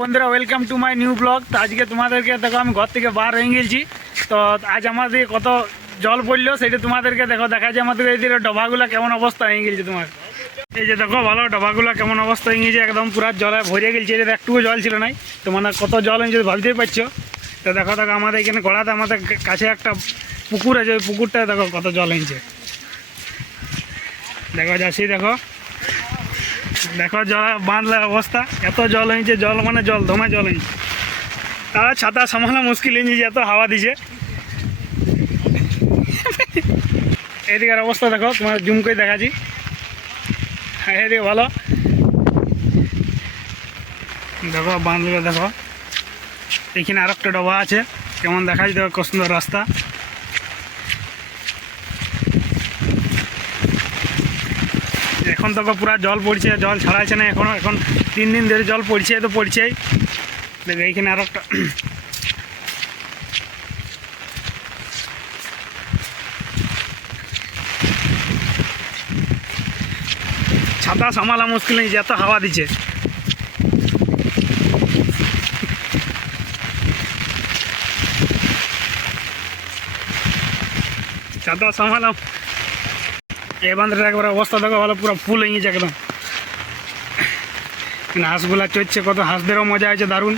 বন্ধুরা welcome to my new blog. তো আজকে তোমাদেরকে দেখো আমি ঘর থেকে বার হয়ে গেছি। তো আজ আমাদের কত জল পড়লো সেটা তোমাদেরকে দেখা যায়। আমাদের এই দিকে ডবাগুলো কেমন অবস্থা হয়ে গেছে তোমার এই যে দেখো ভালো ডবাগুলো কেমন অবস্থা হয়ে গেছে, একদম পুরো জলে ভরে গেছে। এটা একটুকু জল ছিল নাই, তো মানে কত জল হয়েছে ভাবতেই পারছো। তো দেখো আমাদের এখানে গড়াতে আমাদের কাছে একটা পুকুর আছে, ওই পুকুরটা দেখো কত জল হয়েছে। দেখো যাচ্ছি, দেখো জল বাঁধলার অবস্থা, এত জল হয়েছে, জল মানে জল দমে জল হয়েছে। তারা ছাতা সামলানো মুশকিল হয়েছে, এত হাওয়া দিছে। এদিকের অবস্থা দেখো, তোমার জুম করে দেখাচ্ছি। হ্যাঁ এদিকে ভালো দেখো বাঁধগুলো দেখো। এখানে আর একটা ডবা আছে, কেমন দেখাচ্ছি দেখো, কত সুন্দর রাস্তা। এখন তো পুরা জল পড়ছে, জল ছাড়াইছে না এখনো, এখন 3 দিন ধরে জল পড়ছে, তো পড়ছেই। দেখো এইখানে আর একটা ছাতা সামালা মুশকিল নেই, এত হাওয়া দিচ্ছে। ছাতা সামালাম। এই বান্ধের একবার অবস্থা দেখো ভালো, পুরো ফুল হয়ে গেছে একদম। হাঁসগুলা চড়ছে, কত হাঁসদেরও মজা আছে দারুণ।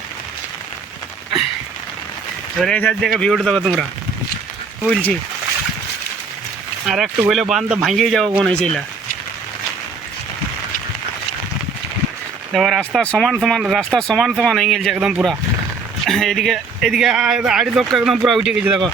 এবার এই সাইড থেকে ভিউটা দেবো তোমরা, বলছি আর একটু বলে বান্ধ তো ভাঙিয়ে যাবো মনে হয়েছে। দেখো রাস্তা সমান সমান হয়ে গেছে একদম পুরা। এদিকে আড়ি দক্ষ একদম পুরা উঠে গেছে দেখো।